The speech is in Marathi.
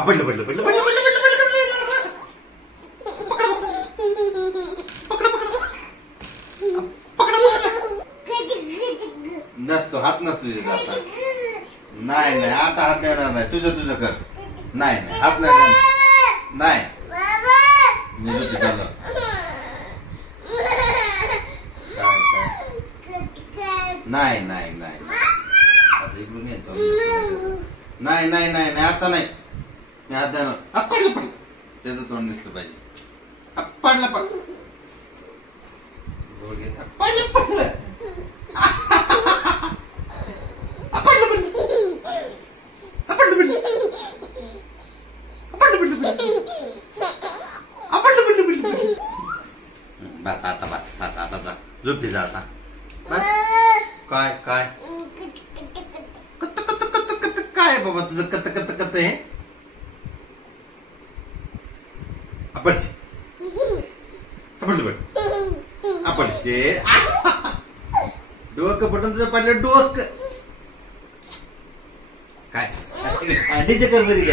पडलं पडलं पडलं पडलं पडलं नसतो हात नसतो तिथं आता. नाही नाही आता हात देणार नाही. तुझं तुझं कर. नाही नाही हात नाही नाही झालं. नाही नाही नाही असं इकडून येतो. नाही नाही नाही नाही आता नाही. मी हात देणार. पडलं पडलं त्याचं तोंड दिसलं पाहिजे. पडलं पडलं पडलं पडलं बस आता बस बस आता जा झोपी जा आता. बस काय काय काय बाबा तुझं कत कत कत आहे. अपडशे अपडशे डोकं पटून तुझं पडलं डोकं. काय अंडीचे कर बरी